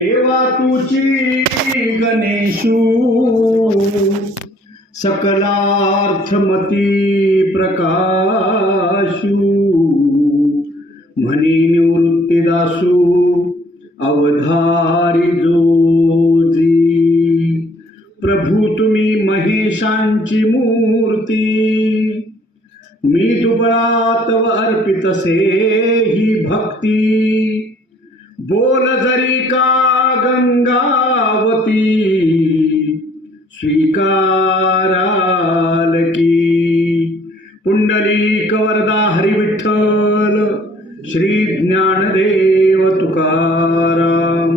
देवा तुची गणेशू सकलार्थमती प्रकाशू म्हणी निवृत्तीदासू अवधारी जोजी प्रभू तुम्ही महेशांची मूर्ती मी दुबळा तव अर्पितसे ही भक्ती बोल जरी का गंगावती स्वीकाराल की पुंडलिक वरदा हरी विठ्ठल श्री ज्ञानदेव तुकाराम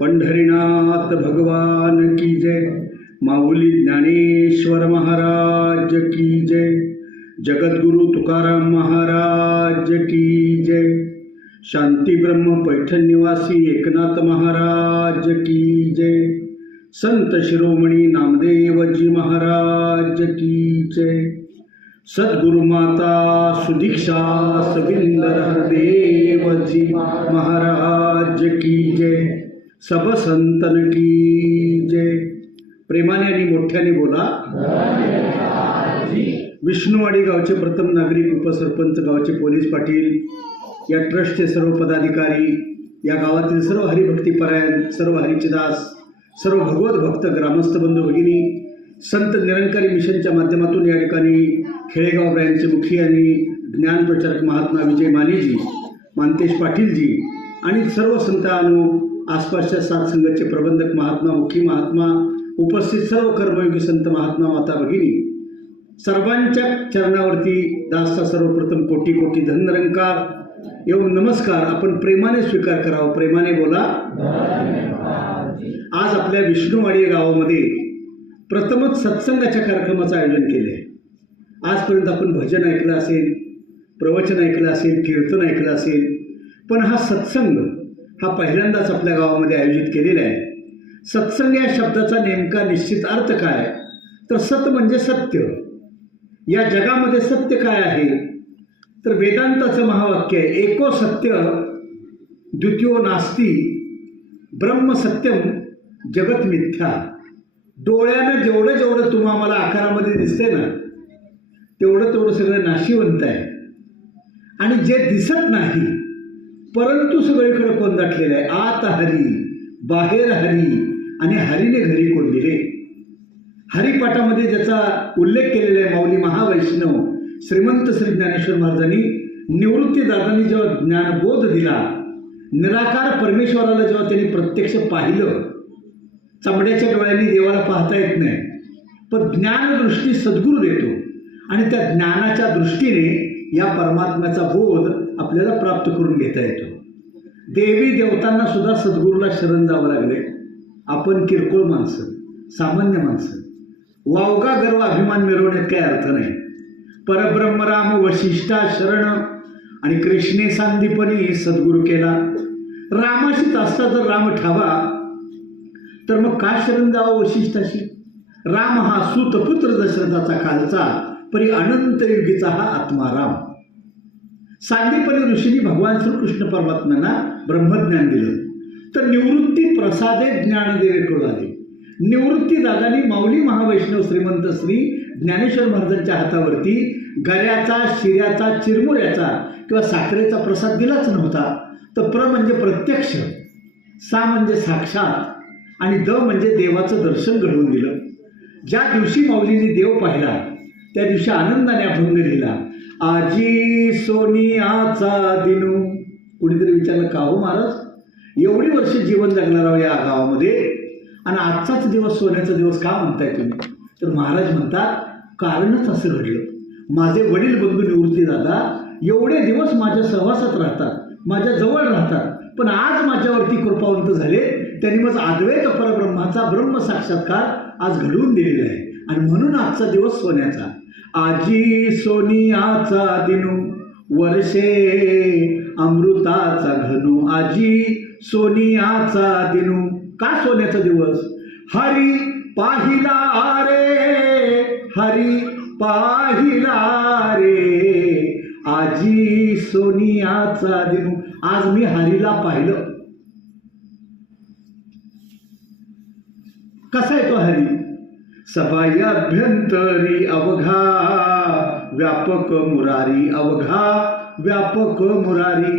पंढरीनाथ भगवान की जय माऊली ज्ञानेश्वर महाराज की जय जगद्गुरु तुकाराम महाराज की जय शांती ब्रह्म पैठण निवासी एकनाथ महाराज की जय संत शिरोमणी नामदेवजी महाराज की जय सद्गुरु माता सुदीक्षा सविंदर देवजी महाराज की जय सब संतन की जय. प्रेमाने आणि मोठ्याने बोला. विष्णुवाडी गावचे प्रथम नागरिक, उपसरपंच, गावचे पोलीस पाटील, या ट्रस्टचे सर्व पदाधिकारी, या गावातील सर्व हरिभक्तीपरायण, सर्व हरीचे दास, सर्व भगवत भक्त, ग्रामस्थ बंधू भगिनी, संत निरंकारी मिशनच्या माध्यमातून या ठिकाणी खेडेगाव ब्रँचचे मुखी आणि ज्ञानप्रचारक महात्मा विजय मानेजी, मानतेश पाटीलजी आणि सर्व संतांनो, आसपासच्या सातसंगतचे प्रबंधक महात्मा, मुखी महात्मा, उपस्थित सर्व कर्मयोगी संत महात्मा, माता भगिनी, सर्वांच्या चरणावरती दासचा सर्वप्रथम कोटी कोटी धननिरंकार एवं नमस्कार आपण प्रेमाने स्वीकार करावा. प्रेमाने बोला. आज आपल्या विष्णुवाडी गावामध्ये प्रथमच सत्संगाच्या कार्यक्रमाचं आयोजन केले आहे. आजपर्यंत आपण भजन ऐकलं असेल, प्रवचन ऐकलं असेल, कीर्तन ऐकलं असेल, पण हा सत्संग हा पहिल्यांदाच आपल्या गावामध्ये आयोजित केलेला आहे. सत्संग या शब्दाचा नेमका निश्चित अर्थ काय, तर सत म्हणजे सत्य. या जगामध्ये सत्य काय आहे, तर वेदांताचं महावाक्य आहे, एको सत्य द्वितीयो नास्ती ब्रह्म सत्यम जगत मिथ्या. डोळ्यानं जेवढं जेवढं तुम्हाला आकारामध्ये दिसते ना, तेवढं सगळं नाशिवंत आहे. आणि जे दिसत नाही परंतु सगळीकडे कोंदाटलेलं आहे, आत हरी बाहेर हरी आणि हरीने घरी कोंडिले. हरिपाठामध्ये ज्याचा उल्लेख केलेला आहे माऊली महावैष्णव श्रीमंत श्री ज्ञानेश्वर महाराजांनी, निवृत्तीदादांनी जेव्हा ज्ञानबोध दिला, निराकार परमेश्वराला जेव्हा त्यांनी प्रत्यक्ष पाहिलं, चमड्याच्या डोळ्यांनी देवाला पाहता येत नाही, पण ज्ञानदृष्टी सद्गुरू देतो आणि त्या ज्ञानाच्या दृष्टीने या परमात्म्याचा बोध आपल्याला प्राप्त करून घेता येतो. देवी देवतांना सुद्धा सद्गुरूला शरण जावं लागले. आपण किरकोळ माणसं, सामान्य माणसं, वावगा गर्व अभिमान मिरवण्यात काही अर्थ नाही. परब्रह्म राम वशिष्ठा शरण आणि कृष्णे सांदीपणी सद्गुरू केला. रामाशीच असता जर राम ठावा तर मग का शरण जावं वशिष्ठाशी. राम हा सूतपुत्र दशरथाचा खालचा, परी अनंत युगीचा हा आत्माराम. सांदीपनी ऋषींनी भगवान श्रीकृष्ण परमात्म्यांना ब्रह्मज्ञान दिलं, तर निवृत्ती प्रसादे ज्ञानदेवे कळू आले. निवृत्ती दादांनी माऊली महावैष्णव श्रीमंत श्री ज्ञानेश्वर महाराजांच्या हातावरती गऱ्याचा, शिऱ्याचा, चिरमुऱ्याचा किंवा साखरेचा प्रसाद दिलाच नव्हता. तर प्र म्हणजे प्रत्यक्ष, सा म्हणजे साक्षात आणि द म्हणजे देवाचं दर्शन घडवून दिलं. ज्या दिवशी माऊलींनी देव पाहिला त्या दिवशी आनंदाने अभंग लिहिला. आजी सोनियाचा दिनू. कुणीतरी विचारलं, का हो महाराज, एवढी वर्ष जीवन जगणार आहोत या गावामध्ये आणि आजचाच दिवस सोन्याचा दिवस का म्हणताय तुम्ही. तर महाराज म्हणतात, कारणच असं घडलं. माझे वडील बंधू निवृत्ती दादा एवढे दिवस माझ्या सहवासात राहतात, माझ्या जवळ राहतात, पण आज माझ्यावरती कृपावंत झाले. त्यांनी मग अद्वैत परब्रह्माचा ब्रह्म साक्षात्कार आज घडवून दिलेला आहे आणि म्हणून आजचा दिवस सोन्याचा. आजी सोनियाचा दिनू वर्षे अमृताचा घनू. आजी सोनियाचा दिनू. का सोन्याचा दिवस? हरी पाहिला रे, हरी पाहिला रे, आजी सोनियाचा दिनू. आज मी हरीला पाहिलं. कसा आहे तो हरी? सबाई अभ्यंतरी अवघा व्यापक मुरारी, अवघा व्यापक मुरारी.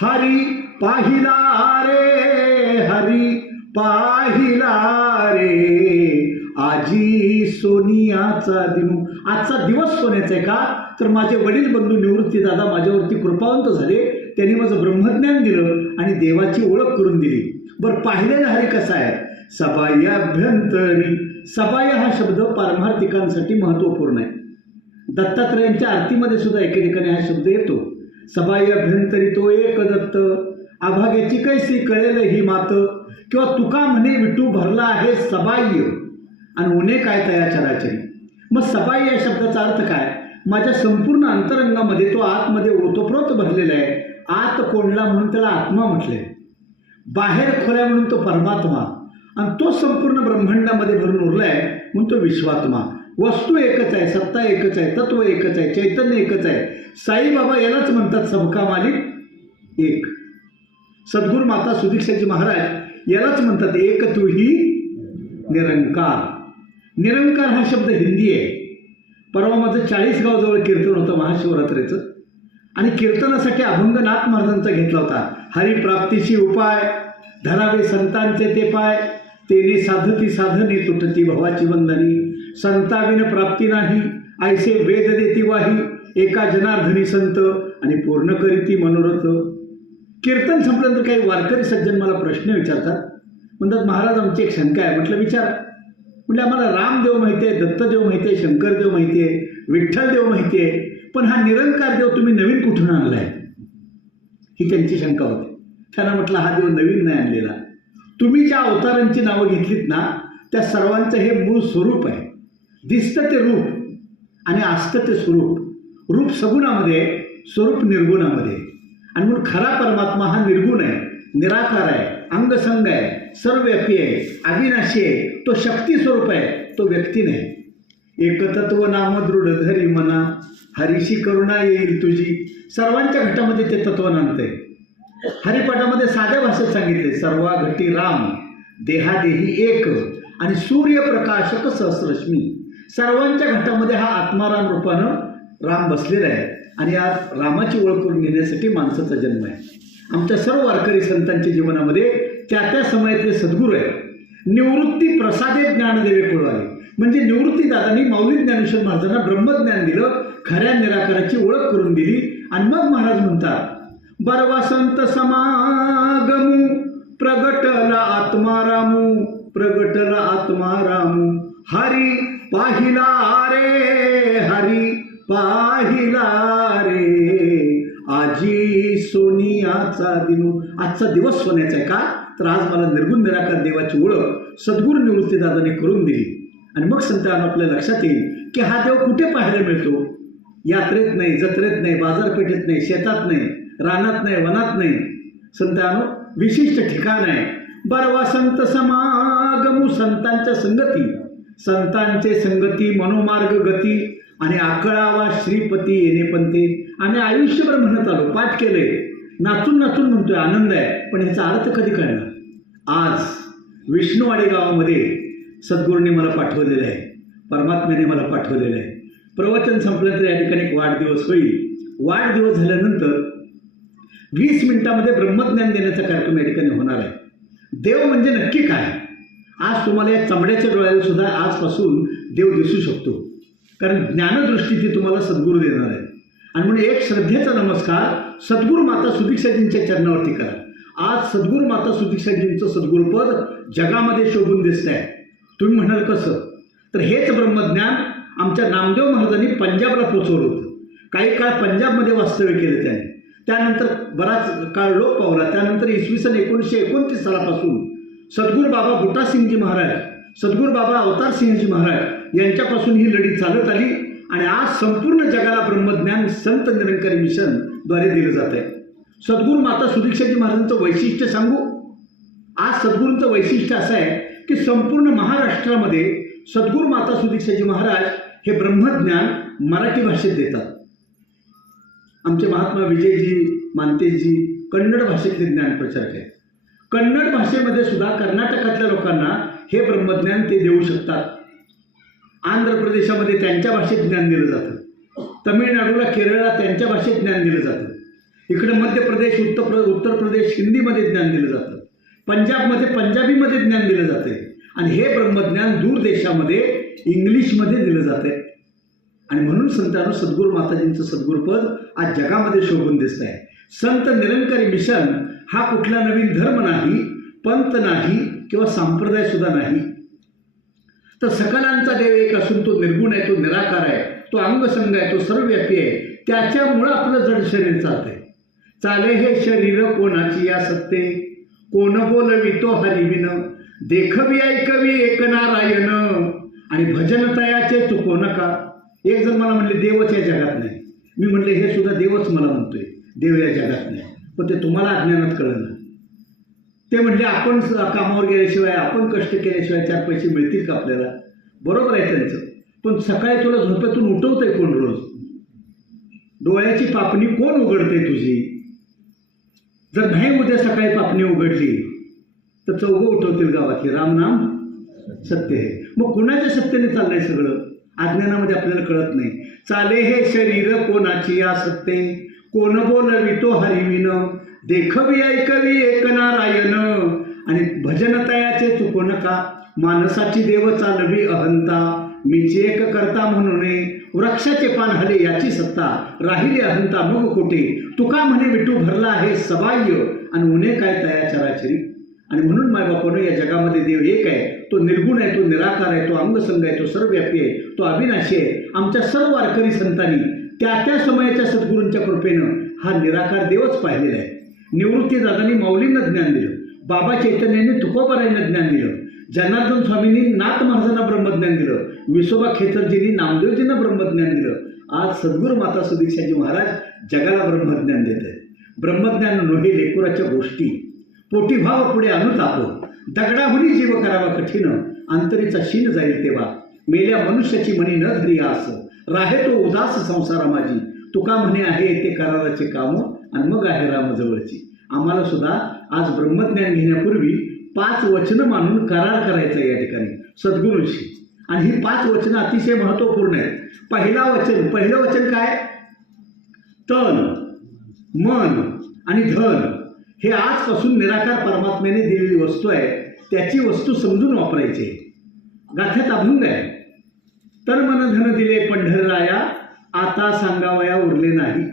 हरी पाहिला रे, हरी पाहिला रे, आजी सोनियाचा दिनू. आजचा दिवस सोन्याचा आहे का? तर माझे वडील बंधू निवृत्ती दादा माझ्यावरती कृपावंत झाले, त्यांनी माझं ब्रह्मज्ञान दिलं आणि देवाची ओळख करून दिली. बरं, पाहिलेला हरी कसा आहे? सबाई अभ्यंतरी. सबाई हा शब्द पारमार्थिकांसाठी महत्वपूर्ण आहे. दत्तात्रयांच्या आरतीमध्ये सुद्धा एके ठिकाणी हा शब्द येतो. सबाई अभ्यंतरी तो एक दत्त, अभाग्याची कैसी कळेल ही मात, किंवा तुका म्हणे विठू भरला आहे सबाई आणि उणे काय तया चराचरी. मग सबाई या शब्दाचा अर्थ काय? माझ्या संपूर्ण अंतरंगामध्ये तो आतमध्ये ओतप्रोत भरलेला आहे. आत कोंडला म्हणून त्याला आत्मा म्हटले, बाहेर खोल्या म्हणून तो परमात्मा, आणि तो संपूर्ण ब्रह्मांडामध्ये भरून उरलाय म्हणून तो विश्वात्मा. वस्तू एकच आहे, सत्ता एकच आहे, तत्व एकच आहे, चैतन्य एकच आहे. साईबाबा यालाच म्हणतात सबका मालिक एक. सद्गुरू माता सुदीक्षाजी महाराज यालाच म्हणतात एक तू ही निरंकार. निरंकार हा शब्द हिंदी आहे. परवा माझं 40 गावजवळ कीर्तन होतं महाशिवरात्रीचं, आणि कीर्तनासाठी अभंग नाथ महाराजांचा घेतला होता. हरिप्राप्तीशी उपाय धरावे संतांचे ते पाय, तेने साधती साधने तुटती भवाची वंदनी, संताविन प्राप्ती नाही ऐसे वेद देती वाही, एका जनार्दनी संत आणि पूर्ण करीती मनोरथ. कीर्तन संपल्यानंतर काही वारकरी सज्जन मला प्रश्न विचारतात. म्हणतात महाराज आमची एक शंका आहे. म्हटलं विचारा. म्हणजे आम्हाला रामदेव माहिती आहे, दत्तदेव माहिती आहे, शंकरदेव माहिती आहे, विठ्ठलदेव माहिती आहे, पण हा निरंकार देव तुम्ही नवीन कुठून आणलाय? ही त्यांची शंका होती. त्यांना म्हटलं हा देव नवीन नाही आणलेला. तुम्ही ज्या अवतारांची नावं घेतलीत ना त्या सर्वांचं हे मूळ स्वरूप आहे. दिसतं ते रूप आणि असतं ते स्वरूप. रूप सगुणामध्ये, स्वरूप निर्गुणामध्ये. आणि म्हणून खरा परमात्मा हा निर्गुण आहे, निराकार आहे, अंगसंग आहे, सर्वव्यापी आहे, अविनाशी आहे. तो शक्ती स्वरूप आहे, तो व्यक्ती नाही. एकतत्व नाम दृढ धरी मना, हरीशी करुणा येईल तुझी. सर्वांच्या घटामध्ये ते तत्व नांदते. हरिपाठामध्ये साध्या भाषेत सांगितले, सर्वा घटी राम देहादेही एक आणि सूर्यप्रकाशक सहस्रश्मी. सर्वांच्या घटामध्ये हा आत्माराम रूपानं राम बसलेला आहे, आणि या रामाची ओळख करून घेण्यासाठी माणसाचा जन्म आहे. आमच्या सर्व वारकरी संतांच्या जीवनामध्ये त्या त्या समयातले सद्गुरू आहे. निवृत्ती प्रसादे ज्ञानदेवे कुळवाले, म्हणजे निवृत्ती दादांनी माऊली ज्ञानेश्वर महाराजांना ब्रह्मज्ञान दिलं, खऱ्या निराकाराची ओळख करून दिली. आणि मग महाराज म्हणतात, बरवा संत समागमू प्रगटला आत्मारामू, प्रगटला आत्मारामू, हरी पाहिला रे, हरी पाहिला रे, आजी सोनियाचा दिनू. आजचा दिवस सोन्याचा आहे का? तर आज मला निर्गुण निराकार देवाची ओळख सद्गुरू निवृत्ती दादाने करून दिली. आणि मग संतांना आपल्या लक्षात येईल की हा देव कुठे पाहायला मिळतो? यात्रेत नाही, जत्रेत नाही, बाजारपेठेत नाही, शेतात नाही, रानात नाही, वनात नाही. संतांनो विशिष्ट ठिकाण आहे. बरवा संत समागमू, संतांच्या संगती, संतांचे संगती मनोमार्ग गती, आणि आकळावा श्रीपती येणे पंते. आम्ही आयुष्यभर म्हणत आलो, पाठ केलंय, नाचून नाचून म्हणतोय, आनंद आहे, पण ह्याचा अर्थ कधी कळणार? आज विष्णुवाडी गावामध्ये सद्गुरूंनी मला पाठवलेलं आहे, परमात्म्याने मला पाठवलेलं आहे. प्रवचन संपल्यानंतर या ठिकाणी एक वाढदिवस होईल. वाढदिवस झाल्यानंतर 20 मिनिटामध्ये ब्रह्मज्ञान देण्याचा कार्यक्रम या ठिकाणी होणार आहे. देव म्हणजे नक्की काय? आज तुम्हाला या चमड्याच्या डोळ्याला सुद्धा आजपासून देव दिसू शकतो, कारण ज्ञानदृष्टी ती तुम्हाला सद्गुरू देणार आहे. आणि म्हणून एक श्रद्धेचा नमस्कार सद्गुरू माता सुदीक्षाजींच्या चरणावरती करा. आज सद्गुरू माता सुदीक्षाजींचं सद्गुरुपद जगामध्ये शोभून दिसत आहे. तुम्ही म्हणाल कसं? तर हेच ब्रह्मज्ञान आमच्या नामदेव महाराजांनी पंजाबला पोचवलं होतं. काही काळ पंजाबमध्ये वास्तव्य केलं त्याने. त्यानंतर बराच काळ लोप पावला. त्यानंतर इसवी सन 1929 सालापासून सद्गुरू बाबा बुटासिंगजी महाराज, सद्गुरू बाबा अवतार सिंहजी महाराज यांच्यापासून ही लढी चालत आली. आणि आज संपूर्ण जगाला ब्रह्मज्ञान संत निरंकारी मिशनद्वारे दिलं जात आहे. सद्गुरू माता सुदीक्षाजी महाराजांचं वैशिष्ट्य सांगू. आज सद्गुरूंचं वैशिष्ट्य असं आहे की संपूर्ण महाराष्ट्रामध्ये सद्गुरू माता सुदीक्षाजी महाराज हे ब्रह्मज्ञान मराठी भाषेत देतात. आमचे महात्मा विजयजी मानतेजी कन्नड भाषेतले ज्ञानप्रचारक आहेत. कन्नड भाषेमध्ये सुद्धा कर्नाटकातल्या लोकांना हे ब्रह्मज्ञान ते देऊ शकतात. आंध्र प्रदेशामध्ये त्यांच्या भाषेत ज्ञान दिलं जातं. तमिळनाडूला, केरळला त्यांच्या भाषेत ज्ञान दिलं जातं. इकडे मध्य प्रदेश, उत्तर प्रदेश हिंदीमध्ये ज्ञान दिलं जातं. पंजाबमध्ये पंजाबीमध्ये ज्ञान दिलं जाते. आणि हे ब्रह्मज्ञान दूर देशामध्ये इंग्लिशमध्ये दिलं जाते. आणि म्हणून संतांनो, सद्गुरू माताजींचं सद्गुरुपद आज जगामध्ये शोभून दिसत आहे. संत निरंकारी मिशन हा कुठला नवीन धर्म नाही, पंथ नाही किंवा संप्रदाय सुद्धा नाही. तर सकलांचा देव एक असून तो निर्गुण आहे, तो निराकार आहे, तो अंगसंग आहे, तो सर्वव्यापी आहे. त्याच्यामुळं आपलं जड शरीर चालतंय. चाले हे शरीर कोणाची या सत्ते, कोण बोलवितो हरिविन, देखवी ऐकवी एक नारायण, आणि भजन तयाचे चुको नका. एक जण मला म्हणले देवच या जगात नाही. मी म्हणले हे सुद्धा देवच मला म्हणतोय, देव या जगात नाही. पण ते तुम्हाला अज्ञानात कळलं ना. ते म्हणले आपण कामावर गेल्याशिवाय, आपण कष्ट केल्याशिवाय 4 पैसे मिळतील का आपल्याला? बरोबर आहे त्यांचं. पण सकाळी तुला झोपेतून उठवतंय कोण? रोज डोळ्याची पापणी कोण उघडते तुझी? जर नाही उद्या सकाळी पापणी उघडली तर चौघं उठवतील गावातली. रामनाम सत्य आहे. मग कुणाच्या सत्याने चाललंय सगळं? अज्ञानामध्ये आपल्याला कळत नाही. चाले हे शरीर कोणाची या सत्ते, कोण बोलवितो हरिविन, देखवी ऐकवी एक नारायण, आणि भजन तयाचे चुको नका. मानसाची देव चालवी अहंता, मीची एक करता म्हणून वृक्षाचे पान हले याची सत्ता, राहिली अहंता मग कोटे. तुका म्हणे विठू भरला आहे सबाह्य, आणि उन्हे काय तया चराचरी. आणि म्हणून मायबापानं या जगामध्ये देव एक आहे, तो निर्गुण आहे, तो निराकार आहे, तो अंगसंग आहे, तो सर्वव्यापी आहे, तो अविनाशी आहे. आमच्या सर्व वारकरी संतांनी त्या त्या समयाच्या सद्गुरूंच्या कृपेनं हा निराकार देवच पाहिलेला आहे. निवृत्ती दादांनी माऊलींना ज्ञान दिलं, बाबा चैतन्यांनी तुकोबारायांना ज्ञान दिलं, जनार्दन स्वामींनी नाथ महाराजांना ब्रह्मज्ञान दिलं, विसोबा खेचरजींनी नामदेवजींना ब्रह्मज्ञान दिलं. आज सद्गुरू माता सुदीक्षाजी महाराज जगाला ब्रह्मज्ञान देत आहेत. ब्रह्मज्ञान नोहे लेकुराच्या गोष्टी, पोटी भाव पुढे अनुताप, दगडाहुनी जीव करावा कठीण, अंतरीचा शीन जाईल तेव्हा, मेल्या मनुष्याची मनी न धरी आस, राहे तो उदास संसारा माझी. तुका म्हणे आहे ते कराराचे काम, आणि मग आहे राम जवळची. आम्हाला सुद्धा आज ब्रह्मज्ञान घेण्यापूर्वी 5 वचनं मानून करार करायचा या ठिकाणी सद्गुरूंशी. आणि ही 5 वचनं अतिशय महत्त्वपूर्ण आहेत. पहिलं वचन काय? तन, मन आणि धन हे आजपासून निराकार परमात्म्याने दिलेली वस्तू आहे, त्याची वस्तू समजून वापरायची. गाथ्यात अभंग आहे, तन मन धन दिले पंढरराया, आता सांगावया उरले नाही.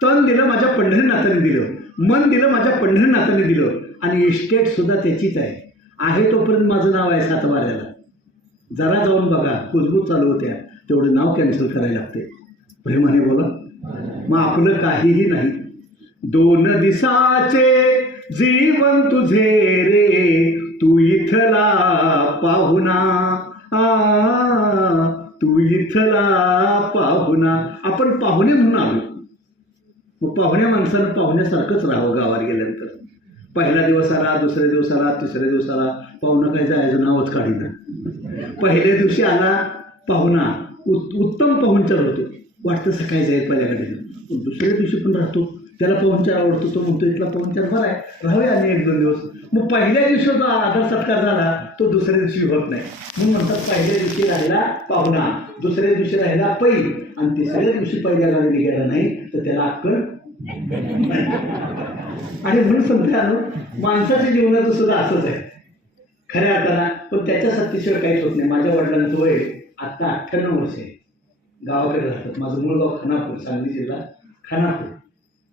तन दिलं माझ्या पंढरनाथाने दिलं, मन दिलं माझ्या पंढरनाथाने दिलं, आणि इस्टेट सुद्धा त्याचीच आहे तोपर्यंत माझं नाव आहे सातबाऱ्याला. जरा जाऊन बघा, कुजबूज चालू होत्या, तेवढं नाव कॅन्सल करायला लागते. प्रेमाने बोला. मग आपलं काहीही नाही. 2 दिसाचे जीवन तुझे रे, तू इथला पाहुणा, तू इथला पाहुणा. आपण पाहुणे म्हणून आलो. मग पाहुण्या माणसानं पाहुण्यासारखंच राहावं. गावात गेल्यानंतर पहिला दिवस आला, दुसऱ्या दिवस आला, तिसऱ्या दिवस आला, पाहुणा काय जायचं नावच काढीना. पहिल्या दिवशी आला पाहुणा, उत्तम पाहुणचार होतो, वाटतं सकाळी जाईल पहिल्याकडे. दुसऱ्या दिवशी पण राहतो, त्याला पाहुणचार आवडतो, तो म्हणतो इथला पाहुणचार बरा आहे, राहूया आणि 1-2 दिवस. मग पहिल्या दिवशी जो आदर सत्कार झाला तो दुसऱ्या दिवशी होत नाही. म्हणून म्हणतात पहिल्या दिवशी राहिला पाहुणा, दुसऱ्या दिवशी राहिला पै, आणि तिसऱ्या दिवशी पहिल्या गाडी गेला नाही तर त्याला अक्कल. आणि म्हणून समजा माणसाच्या जीवनाचं सुद्धा असंच आहे खऱ्या अर्थाला. पण त्याच्या सत्तेशिवाय काहीच होत नाही. माझ्या वडिलांचं वय आता 98 वर्ष आहे. गावाकडे राहतात. माझं मूळ गाव खानापूर, सांगली जिल्हा खानापूर.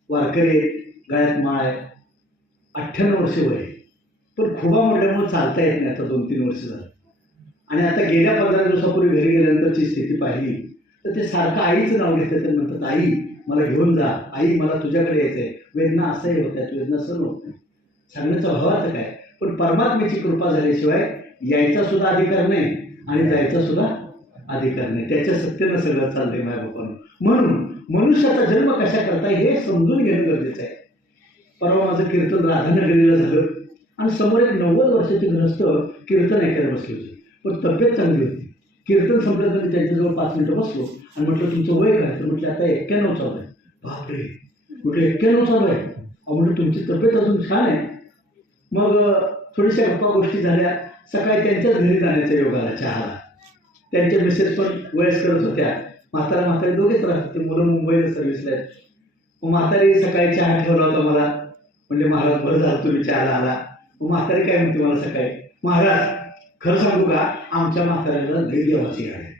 वारकरी गळ्यात माळ आहे. 98 वर्ष वय आहे. पण खुबा मोडल्यामुळे चालता येत नाही. आता 2-3 वर्ष झालं. आणि आता गेल्या 15 दिवसापूर्वी घरी गेल्यानंतरची स्थिती पाहिली तर ते सारखं आईचं नाव घेतात. ते म्हणतात आई मला घेऊन जा, आई मला तुझ्याकडे यायचं आहे. वेदना असंही होत्यात, वेदना सहन होत नाही. सांगण्याचं भावाचं काय. पण परमात्म्याची कृपा झाल्याशिवाय यायचा सुद्धा अधिकार नाही आणि जायचा सुद्धा अधिकार नाही. त्याच्या सत्तेनं सगळं चाललंय मायबापानं. म्हणून मनुष्याचा जन्म कशा करता हे समजून घेणं गरजेचं आहे. परवा माझं कीर्तन राधानगरीला झालं आणि समोर एक 90 वर्षाची गृहस्थ कीर्तन ऐकायला बसले होते. पण तब्येत चांगली होती. कीर्तन संपलं तर त्यांच्याजवळ 5 मिनिटं बसलो आणि म्हटलं तुमचं वय काय? तर म्हटलं आता 91 चालू आहे. बापरे, म्हटलं 91 चालू आहे. म्हटलं तुमची तब्येत अजून छान आहे. मग थोड्याशा गप्पा गोष्टी झाल्या. सकाळी त्यांच्याच घरी जाण्याचा योग आला चहाला. त्यांच्या मिसेस पण वयस्करच होत्या. म्हातारे दोघेच राहत होते. मुलं मुंबईला सर्व्हिसला आहेत. मग म्हातारी सकाळी चहा ठेवला होता मला. म्हणजे महाराज बरं झालं तुम्ही चहाला आला. मग म्हातारी काय म्हणते मला सकाळी, महाराज खरं सांगू का, आमच्या म्हाताऱ्याला लई देवाची गाड आहे.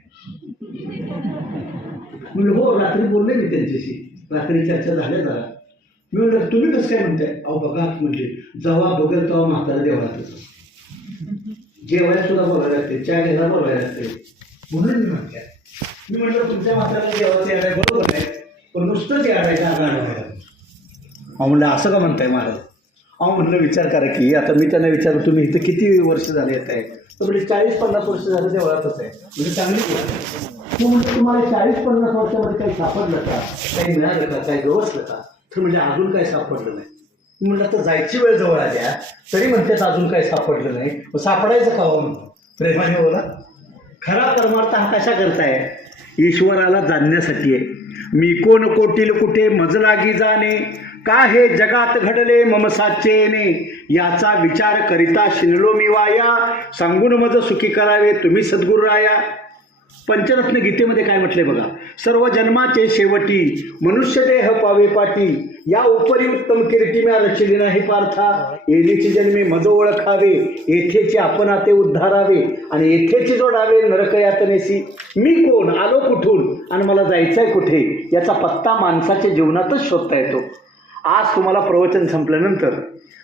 म्हणजे हो, रात्री बोलले मी त्यांच्याशी, रात्री चर्चा झाल्या जरा. मी म्हणलं तुम्ही कसं काय म्हणताय? अहो बघा म्हणले, जेव्हा बघेल तेव्हा म्हातारा देवाला जेवायला सुद्धा बोलायला लागते, चहा घ्यायला बोलायला लागते. म्हणून मी म्हणते, मी म्हटलं तुमच्या म्हाताऱ्याला देवाचं याड आहे बरोबर आहे, पण नुसतंच याड आहे का गाड व्हायला. अहो म्हणलं असं का म्हणताय महाराज? अहो म्हटलं विचार करा की, आता मी त्यांना विचारलं तुम्ही इथं किती वर्ष झाले येत आहे? तर म्हणजे 40-50 वर्ष झालं देवळातच आहे. म्हणजे चांगली गोष्ट. म्हटलं तुम्हाला 40-50 वर्षामध्ये काही सापडलं का, काही मिळालं का, काही गवसलं का? तर म्हणजे अजून काही सापडलं नाही. मी म्हटलं आता जायची वेळ जवळ आल्या तरी म्हणतात अजून काही सापडलं नाही. मग सापडायचं का हो? प्रेमाने बोला. खरा परमार्थ हा कशा करताय? ईश्वराला जाणण्यासाठी आहे. मी कोण कोटील कुठे मज लागी जाणे, का हे जगात घडले मम साचेने, याचा विचार करिता शिनलो मी वाया, सांगून मज सुखी करावे तुम्ही सद्गुरू राया. पंचरत्न गीतेमध्ये काय म्हटले बघा, सर्व जन्माचे शेवटी मनुष्य देह पावे पाटी, या उपरी उत्तम कीर्ती म्या रचली नाही पार्था, येलीची जन्मी मज ओळखावे, येथेचे आपण आते उद्धारावे, आणि येथेचे जोडावे नरक यातनेसी. मी कोण, आलो कुठून, आणि मला जायचंय कुठे, याचा पत्ता माणसाच्या जीवनातच शोधता येतो. आज तुम्हाला प्रवचन संपल्यानंतर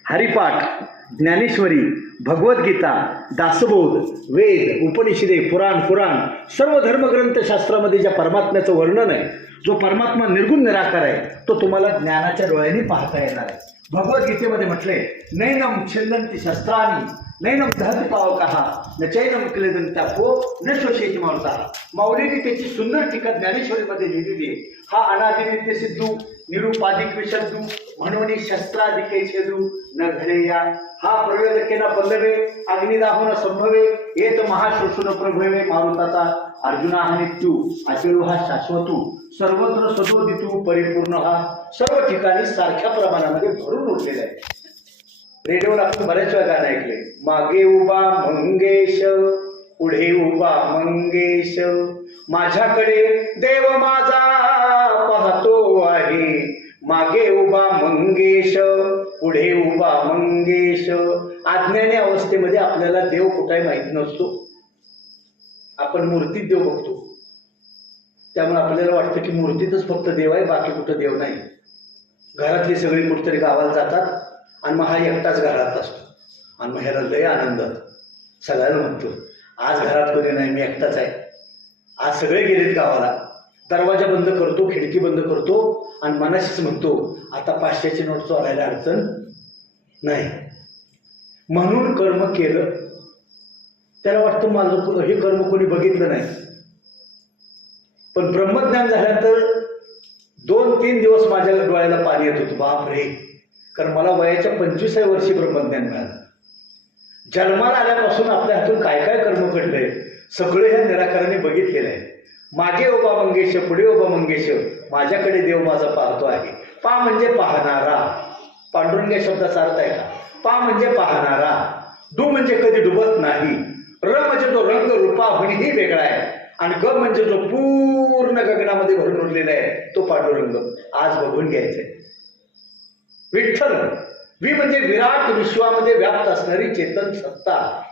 हरिपाठ, ज्ञानेश्वरी, भगवद्गीता, दासबोध, वेद, उपनिषदे, पुराण सर्व धर्मग्रंथशास्त्रामध्ये ज्या परमात्म्याचं वर्णन आहे, जो परमात्मा निर्गुण निराकार आहे, तो तुम्हाला ज्ञानाच्या डोळ्यांनी पाहता येणार आहे. भगवद्गीतेमध्ये म्हटले, नैनम छिंदन्ति शस्त्राणि नैनम दहति पावकः न चैनम क्लेदन्त्यापो न शोषयति मारुतः. माऊलीने त्याची सुंदर टीका ज्ञानेश्वरीमध्ये लिहिलेली आहे. हा अनादिनित्य सिद्धू निरुपाधिक विशब्दू म्हणून शस्त्राधिके छेदू न घडे या, हा प्रयोजकेना पल्लवे अग्निदाहून संभवे, येत महाशोषून प्रभवे मारुताचा अर्जुना हा नित्यू अचिरू हा शाश्वतू सर्वत्र सदोदितू परिपूर्ण, हा सर्व ठिकाणी सारख्या प्रमाणामध्ये भरून उरलेला आहे. रेडिओवर आपण बऱ्याच वेळा गाणं ऐकले, मागे उभा मंगेश पुढे उभा मंगेश, माझ्याकडे देव माझा पाहतो आहे, मागे उभा मंगेश पुढे उभा मंगेश. अज्ञानी अवस्थेमध्ये आपल्याला देव कुठे माहित नसतो. आपण मूर्तीत देव बघतो, त्यामुळे आपल्याला वाटतं की मूर्तीतच फक्त देव आहे, बाकी कुठं देव नाही. घरातली सगळी कुठेतरी गावाला जातात आणि मग हा एकटाच घरात असतो, आणि मग ह्याला लय आनंदात सगळ्याला म्हणतो, आज घरात कोणी नाही, मी एकटाच आहे. आज सगळे गेलेत गावाला, दरवाजा बंद करतो, खिडकी बंद करतो आणि मनाशीच म्हणतो, आता 500ची नोट चोरायला अडचण नाही. म्हणून कर्म केलं. त्याला वाटतं माझं हे कर्म कोणी बघितलं नाही. पण ब्रह्मज्ञान झाल्यानंतर 2-3 दिवस माझ्या डोळ्याला पाणी येत होतं, बाप रे. कारण मला वयाच्या 25व्या वर्षी ब्रह्मज्ञान मिळालं. जन्माला आल्यापासून आपल्या हातून काय काय कर्म घडलंय सगळे ह्या निराकाराने बघितलेलं आहे. मागे उभा मंगेश पुढे उभा मंगेश, माझ्याकडे देव माझा पाहतो आहे. पा म्हणजे पाहणारा, पांडुरंग या शब्दाचा अर्थ आहे का? पा म्हणजे पाहणारा, डू म्हणजे कधी डुबत नाही, र म्हणजे तो रंग रूपाहूनही वेगळा आहे, आणि ग म्हणजे जो पूर्ण गगनामध्ये भरून उरलेला आहे तो पांडुरंग. आज बघून घ्यायचंय. विठ्ठल. वि म्हणजे विराट विश्वामध्ये व्याप्त असणारी चेतन सत्ता.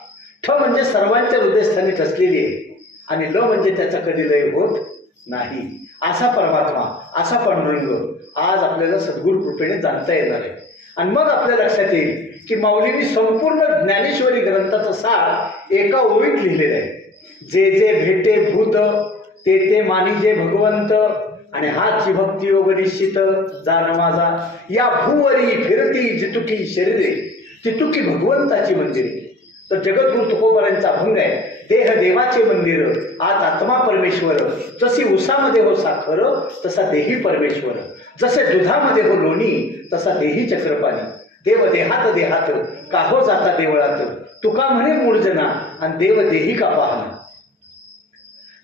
ठ म्हणजे सर्वांच्या हृदयस्थानी ठसलेली आहे, आणि ल म्हणजे त्याचा कधी लय होत नाही. असा परमात्मा, असा पांडुरंग आज आपल्याला सद्गुरू कृपेने जाणता येणार आहे. आणि मग आपल्या लक्षात येईल की माऊलींनी संपूर्ण ज्ञानेश्वरी ग्रंथाचा सार एका ओळीत लिहिलेला आहे. जे जे भेटे भूत ते ते मानिजे भगवंत, आणि हाची भक्ती योग निश्चित जाण माझा. या भूवरी फिरती जितुकी शरीरे तितुकी भगवंताची मंदिरे. तर जगद्गुरु तुकोबारांचा अभंग आहे, देह देवाचे मंदिर आत आत्मा परमेश्वर, जशी उसामध्ये हो साखर तसा देही परमेश्वर, जसे दुधामध्ये हो लोणी तसा देही चक्रपाणी. देव देहात देहात का हो जाता देवळात, तुका म्हणे मूळजना आणि देव देही का पाहणं.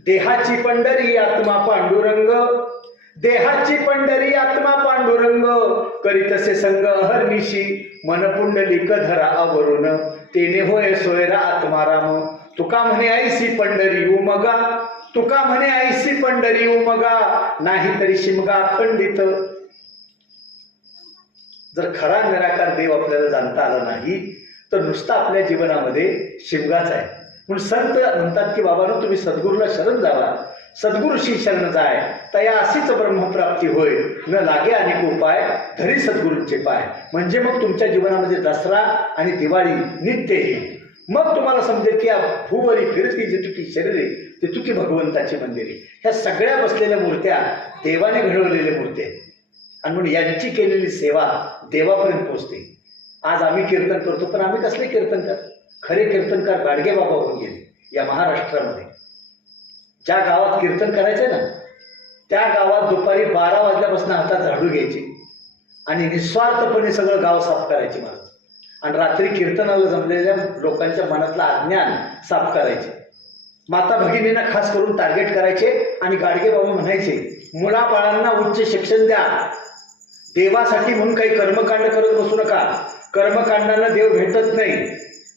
देहाची पंढरी आत्मा पांडुरंग, देहाची पंढरी आत्मा पांडुरंग, करीतसे संग अहर्निशी, मन पुंडलिक धरा आवरून, तेने होय सोयरा आत्माराम. तुका म्हणे ऐसी पंढरी उमगा, तुका म्हणे ऐसी पंढरी उमगा, नाही तरी शिमगा खंडित. जर खरा निराकार देव आपल्याला जाणता आला नाही तर नुसता आपल्या जीवनामध्ये शिमगाच आहे. म्हणून संत म्हणतात की बाबांनो, तुम्ही सद्गुरूला शरण जावा, सद्गुरूशी शरण जाय, तया अशीच ब्रह्मप्राप्ती होय, न लागे अनेक उपाय, धरी सद्गुरूंचे पाय. म्हणजे मग तुमच्या जीवनामध्ये दसरा आणि दिवाळी नित्य येईल. मग तुम्हाला समजेल की भूवरी फिरती जितुकी शरीरे तितुकी भगवंताची मंदिरे. ह्या सगळ्या बसलेल्या मूर्त्या देवाने घडवलेल्या मूर्त्या आहेत आणि म्हणून यांची केलेली सेवा देवापर्यंत पोहोचते. आज आम्ही कीर्तन करतो, पण आम्ही कसले कीर्तनकार? खरे कीर्तनकार गाडगे बाबा होऊन गेले. या महाराष्ट्रामध्ये ज्या गावात कीर्तन करायचंय ना, त्या गावात दुपारी 12 वाजल्यापासून हातात झाडू घ्यायची आणि निस्वार्थपणे सगळं गाव साफ करायचे महाराज. आणि रात्री कीर्तनाला जमलेल्या लोकांच्या मनातलं अज्ञान साफ करायचे. माता भगिनींना खास करून टार्गेट करायचे आणि गाडगे बाबा म्हणायचे, मुला बाळांना उच्च शिक्षण द्या, देवासाठी म्हणून काही कर्मकांड करत बसू नका. कर्मकांडानं देव भेटत नाही.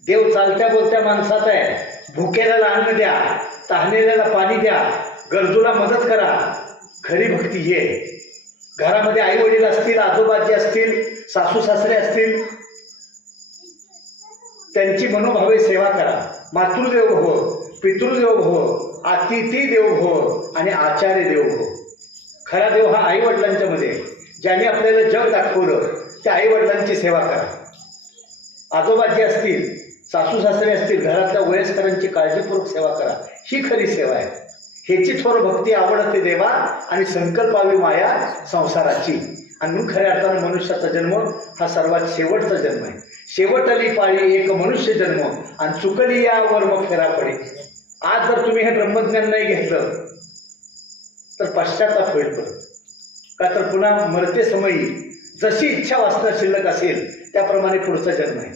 देव चालत्या बोलत्या माणसात आहे. भुकेल्याला अन्न द्या, तहानेल्याला पाणी द्या, गरजूला मदत करा. खरी भक्ती ही आहे. घरामध्ये आई वडील असतील, आजोबाजी असतील, सासू सासरे असतील, त्यांची मनोभावे सेवा करा. मातृदेव भव, पितृदेव भव, अतिथी देव भव आणि आचार्य देव भव. खरा देव हा आई वडिलांच्या मध्ये. ज्यांनी आपल्याला जग दाखवलं त्या आई वडिलांची सेवा करा. आजोबाजी असतील, सासू सासरे असतील, घरातल्या वयस्करांची काळजीपूर्वक सेवा करा. ही खरी सेवा आहे. ह्याची थोर भक्ती आवडते देवा आणि संकल्पावी माया संसाराची. आणि म्हणून खऱ्या अर्थानं मनुष्याचा जन्म हा सर्वात शेवटचा जन्म आहे. शेवटली पाळी एक मनुष्य जन्म आणि चुकली या वर्म फेरा पडे. आज जर तुम्ही हे ब्रह्मज्ञान नाही घेतलं तर पश्चाताप होईल परत. का तर पुन्हा मरते समयी जशी इच्छा वासना शिल्लक असेल त्याप्रमाणे पुढचा जन्म आहे.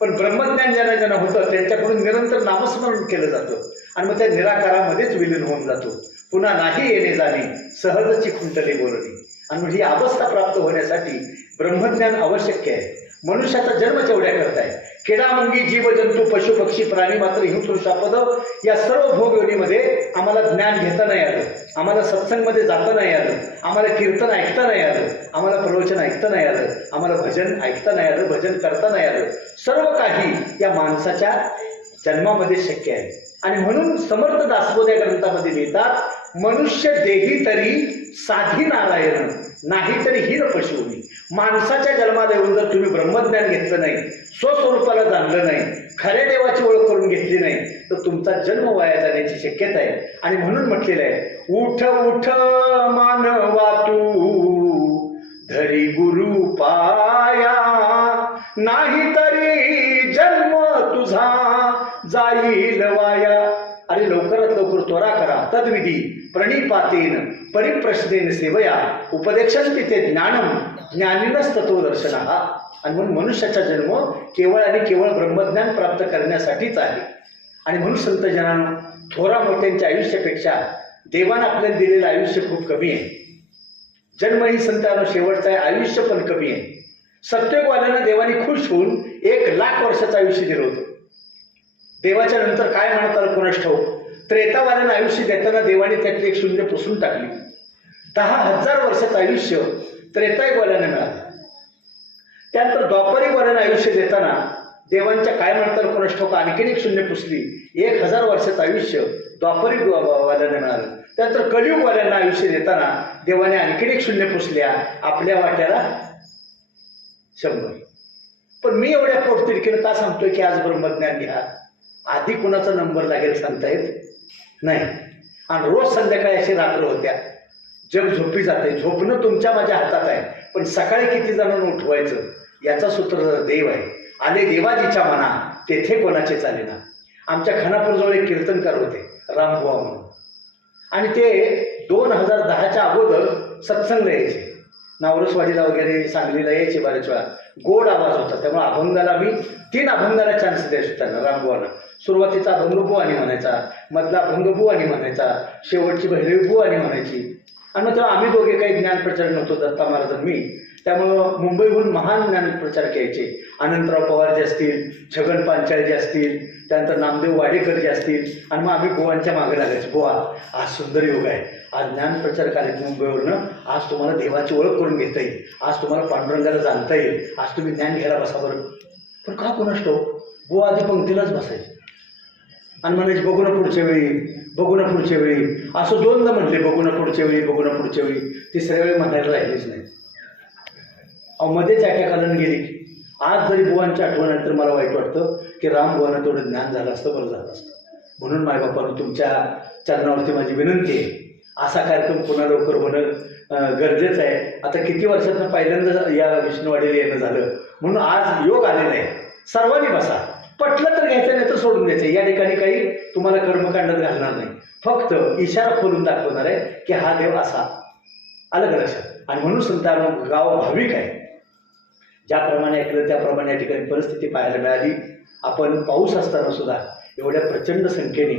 पण ब्रह्मज्ञान ज्यांना ज्यांना होतं त्यांच्याकडून निरंतर नामस्मरण केलं जातं आणि मग त्या निराकारामध्येच विलीन होऊन जातो. पुन्हा नाही येणे जाणे सहजची खुंटली बोलणी. आणि म्हणजे ही अवस्था प्राप्त होण्यासाठी ब्रह्मज्ञान आवश्यक आहे. मनुष्याचा जन्म तेवढ्या करताय. किडामुंगी जीव जंतू पशु पक्षी प्राणी मात्र हिंसृषापद या सर्व भोग योनीमध्ये आम्हाला ज्ञान घेता नाही आलं, आम्हाला सत्संगमध्ये जाता नाही आलं, आम्हाला कीर्तन ऐकता नाही आलं, आम्हाला प्रवचन ऐकता नाही आलं, आम्हाला भजन ऐकता नाही आलं, भजन करता नाही आलं. सर्व काही या माणसाच्या जन्मामध्ये शक्य आहे. आणि म्हणून समर्थ दासबोध या ग्रंथामध्ये लिहितात, मनुष्य देही तरी साधी नारायण, नाही तरी हीन पशुनी. माणसाच्या जन्माला येऊन जर तुम्ही ब्रह्मज्ञान घेतलं नाही, स्वस्वरूपाला जाणलं नाही, खऱ्या देवाची ओळख करून घेतली नाही तर तुमचा जन्म वाया जाण्याची शक्यता आहे. आणि म्हणून म्हटलेलं आहे, उठ उठ मानवा तू धरी गुरु पाया, नाही तरी जन्म तुझा जाईल वाया. अरे लवकरात लवकर त्वरा करा. तद्विधी प्रणिपातेन परिप्रश्नेन सेवया उपदेक्षण तिथे ज्ञानम ज्ञानीनच तत्व दर्शनः. आणि म्हणून मनुष्याचा जन्म केवळ आणि केवळ ब्रह्मज्ञान प्राप्त करण्यासाठीच आहे. आणि म्हणून संत जनांनो, थोरा मोठ्यांच्या आयुष्यापेक्षा देवानं आपल्याला दिलेलं आयुष्य खूप कमी आहे. जन्मही संतांनो शेवटचा आहे, आयुष्य पण कमी आहे. सत्ययुगवाल्यांना देवाने खुश होऊन 1,00,000 वर्षाचं आयुष्य दिलं होतं. देवाच्या नंतर काय म्हणत आलं कोणास ठाऊक. त्रेतावाल्यांना आयुष्य देताना देवाने त्यातले एक शून्य पुसून टाकली. 10,000 वर्षाचं आयुष्य त्रेतायुगवाल्यांना मिळालं. त्यानंतर द्वापरयुगवाल्यांना आयुष्य देताना देवांच्या काय म्हणतात कोणास ठाऊक आणखीन एक शून्य पुसली. 1,000 वर्षाचं आयुष्य द्वापरयुगवाल्यांना मिळालं. त्यानंतर कलियुगवाल्यांना आयुष्य देताना देवाने आणखीन एक शून्य पुसल्या, आपल्या वाट्याला 100. पण मी एवढ्या पोटतिडकीनं का सांगतोय की आज ब्रह्मज्ञान घ्या. आधी कुणाचा नंबर लागेल सांगता येत नाही. आणि रोज संध्याकाळी अशी रात्र होत्या, जग झोपी जाते. झोपणं तुमच्या माझ्या हातात आहे, पण सकाळी किती जणांना उठवायचं याचा सूत्र देव आहे. आले देवाजीच्या मना तेथे कोणाचे चालेना. आमच्या खानापूरजवळ एक कीर्तनकार होते रामबुवा म्हणून, आणि ते 2010च्या अगोदर सत्संग यायचे. नावरसवाडीला वगैरे सांगलीला यायचे बऱ्याच वेळा. गोड आवाज होता, त्यामुळे अभंगाला मी 3 अभंगाला चान्स द्यायचो त्यांना. रामबुवांना सुरुवातीचा अभंग बुवानी म्हणायचा, मधला अभंग बुवानी म्हणायचा, शेवटची भैरवी बुवानी म्हणायची. आणि मग तेव्हा आम्ही दोघे काही ज्ञानप्रचार नव्हतो, दत्ता महाराज आणि मी. त्यामुळं मुंबईहून महान ज्ञानप्रचारक यायचे. अनंतराव पवार जे असतील, छगन पांचाळ जे असतील, त्यानंतर नामदेव वाडेकर जे असतील, आणि मग आम्ही बुवांच्या मागे लागायचो. बुवा, आज सुंदर योग आहे, आज ज्ञानप्रचारक आलेत मुंबईवरनं, आज तुम्हाला देवाची ओळख करून घेता येईल, आज तुम्हाला पांडुरंगाला जाणता येईल, आज तुम्ही ज्ञान घ्यायला बसा बरं. पण का कोणास ठाऊक बुवा आधी पंक्तीलाच बसायचे आणि म्हणायचे बघू ना पुढच्या वेळी, बघू ना पुढच्या वेळी. असं दोनदा म्हटले बघू ना पुढच्या वेळी, बघू ना पुढच्या वेळी. तिसऱ्या वेळी म्हणायला राहिलेच नाही. अहो मध्येच अटॅक आलं गेली. आज जरी बुवांची आठवण आली तर मला वाईट वाटतं की राम बुवांना तेवढं ज्ञान झालं असतं, बरं झालं असतं. म्हणून मायबापानं तुमच्या चरणावरती माझी विनंती आहे, असा कार्यक्रम पुन्हा लवकर होणं गरजेचं आहे. आता किती वर्षातनं पहिल्यांदा या विष्णुवाडीला येणं झालं, म्हणून आज योग आलेला आहे. सर्वांनी बसा, पटलं तर घ्यायचं, नाही तर सोडून द्यायचं. या ठिकाणी काही तुम्हाला कर्मकांडात घालणार नाही, फक्त इशारा खोलून दाखवणार आहे की हा देव असा. आलं का लक्षात? आणि म्हणून संतांनो गाव भाविक आहे. ज्याप्रमाणे ऐकलं त्याप्रमाणे या ठिकाणी परिस्थिती पाहायला मिळाली. आपण पाऊस असताना सुद्धा एवढ्या प्रचंड संख्येने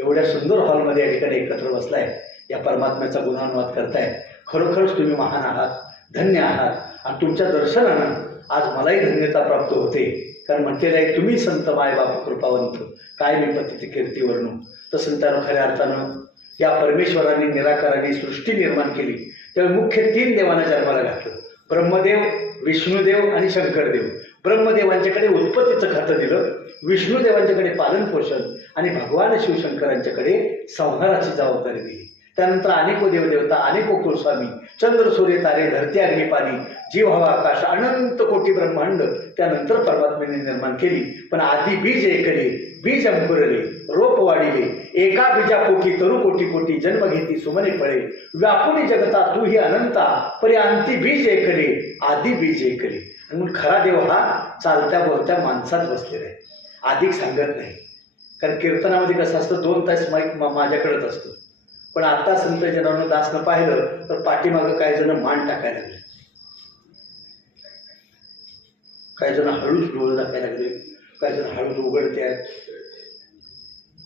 एवढ्या सुंदर हॉलमध्ये या ठिकाणी एकत्र बसलाय, या परमात्म्याचा गुणानुवाद करताय. खरोखरच तुम्ही महान आहात, धन्य आहात. आणि तुमच्या दर्शनानं आज मलाही धन्यता प्राप्त होते. कारण म्हटलेलं आहे, तुम्ही संत माय बाप कृपावंत, काय मी पतित कीर्तीवरून. तर संतांनो खऱ्या अर्थानं या परमेश्वराने निराकाराने सृष्टी निर्माण केली, त्यावेळी मुख्य 3 देवांना जन्माला घातलं. ब्रह्मदेव, विष्णुदेव आणि शंकरदेव. ब्रह्मदेवांच्याकडे उत्पत्तीचं खातं दिलं, विष्णुदेवांच्याकडे पालन पोषण, आणि भगवान शिवशंकरांच्याकडे संहाराची जबाबदारी दिली. त्यानंतर अनेको देवदेवता, अनेको कुलस्वामी, चंद्र सूर्य तारे, धरती अग्नी पाणी, जीव हवा आकाश, अनंत कोटी ब्रह्मांड त्यानंतर परमात्म्याने निर्माण केली. पण आधी बीज एकले, बीज अंकुरले, रोप वाढिले, एका बीजा पोटी तरु कोटी कोटी, जन्म घेती सुमने फळे, व्यापुनी जगता तू ही अनंता, परी अंती बीज एकले, आधी बीज एकले. म्हणून खरा देव हा चालत्या बोलत्या माणसात बसलेला आहे, अधिक सांगत नाही. कारण कीर्तनामध्ये कसं असतं, 2 तास माईक माझ्याकडेच असतो. पण आता संत जनांना दासनं पाहिलं तर पाठीमागं काही जण मान टाकायला लागले, काही जण हळूच डोळे टाकायला लागले, काही जण हळूच उघडते आहेत.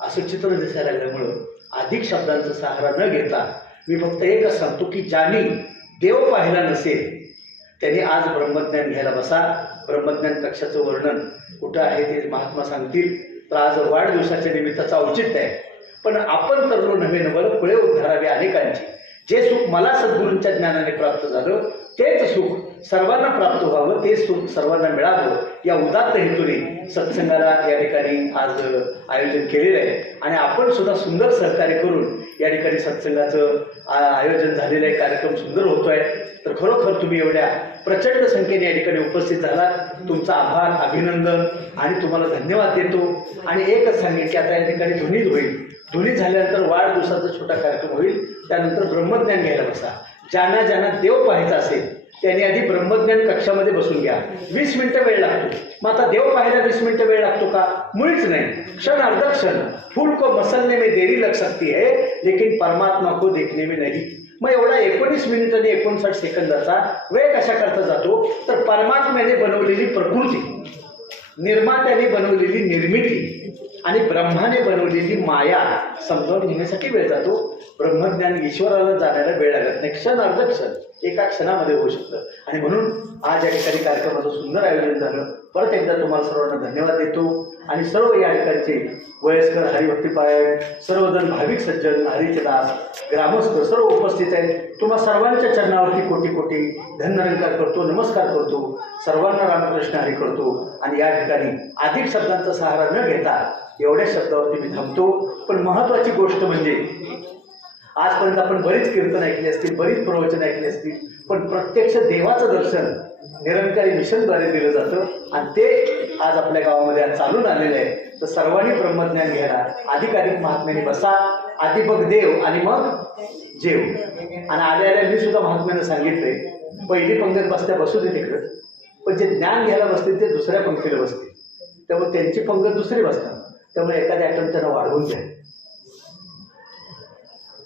असं चित्र दिसायला लागल्यामुळं अधिक शब्दांचा सहारा न घेता मी फक्त एकच सांगतो की ज्यांनी देव पाहिला नसेल त्यांनी आज ब्रह्मज्ञान घ्यायला बसा. ब्रह्मज्ञान कक्षाचं वर्णन कुठं आहे ते महात्मा सांगतील. तर आज वाढदिवसाच्या निमित्ताचं औचित्य आहे. पण आपण तरलो नव्हे नवल फळे उद्धारावे अनेकांची. जे सुख मला सद्गुरूंच्या ज्ञानाने प्राप्त झालं तेच सुख सर्वांना प्राप्त व्हावं, तेच सुख सर्वांना मिळावं, या उदात्त हेतूने सत्संगाला या ठिकाणी आज आयोजन केलेलं आहे. आणि आपण सुद्धा सुंदर सहकार्य करून या ठिकाणी सत्संगाचं आयोजन झालेलं आहे. कार्यक्रम सुंदर होतोय. तर खरोखर तुम्ही एवढ्या प्रचंड संख्येने या ठिकाणी उपस्थित झालात, तुमचा आभार, अभिनंदन आणि तुम्हाला धन्यवाद देतो. आणि एकच सांगेन की आता या ठिकाणी ध्वनीत होईल. ध्वनीत झाल्यानंतर वाढदिवसाचा छोटा कार्यक्रम होईल. त्यानंतर ब्रह्मज्ञान घ्यायला बसा. ज्यांना ज्यांना देव पाहायचा असेल त्यांनी आधी ब्रह्मज्ञान कक्षामध्ये बसून घ्या. 20 मिनिटं वेळ लागतो. मग आता देव पाहायला 20 मिनिटं वेळ लागतो का? मुळीच नाही. क्षण अर्ध क्षण, फूल को मसलने में देरी लग सकती है लेकिन परमात्मा को देखने में नहीं. मग एवढा 19 मिनिट आणि 59 सेकंदाचा वेळ कशा करता जातो? तर परमात्म्याने बनवलेली प्रकृती, निर्मात्याने बनवलेली निर्मिती आणि ब्रह्माने बनवलेली माया समजावून घेण्यासाठी वेळ जातो. ब्रह्मज्ञान ईश्वराला जाण्याला वेळ लागत नाही. क्षण अर्ध क्षण एका क्षणामध्ये होऊ शकतं. आणि म्हणून आज या ठिकाणी कार्यक्रमाचं सुंदर आयोजन झालं. परत एकदा तुम्हाला सर्वांना धन्यवाद देतो. आणि सर्व या ठिकाणचे वयस्कर, हरिभक्तीपारायण, सर्वजण भाविक सज्जन, हरीचे दास, ग्रामस्थ सर्व उपस्थित आहेत. तुम्हा सर्वांच्या चरणावरती कोटी कोटी धन्यवाद करतो, नमस्कार करतो. सर्वांना रामकृष्ण हरी करतो. आणि या ठिकाणी अधिक शब्दांचा सहारा न घेता एवढ्या शब्दावरती मी थांबतो. पण महत्त्वाची गोष्ट म्हणजे आजपर्यंत आपण बरीच कीर्तन ऐकली असतील, बरीच प्रवचन ऐकली असतील, पण प्रत्यक्ष देवाचं दर्शन निरंकारी मिशनद्वारे दिलं जातं. आणि ते आज आपल्या गावामध्ये आज चालून आलेलं आहे. तर सर्वांनी ब्रह्मज्ञान घ्यायला अधिकाधिक महात्म्याने बसा. आधी बघ देव आणि मग जेव. आणि आल्या मी सुद्धा महात्म्यानं सांगितलंय, पहिली पंगत बसत्या बसू दे तिकडं, पण जे ज्ञान घ्यायला बसतील ते दुसऱ्या पंक्तीला बसतील. त्यामुळे त्यांची पंगत दुसरी बसतात. त्यामुळे एखाद्या आयटम त्यांना वाढवून द्या.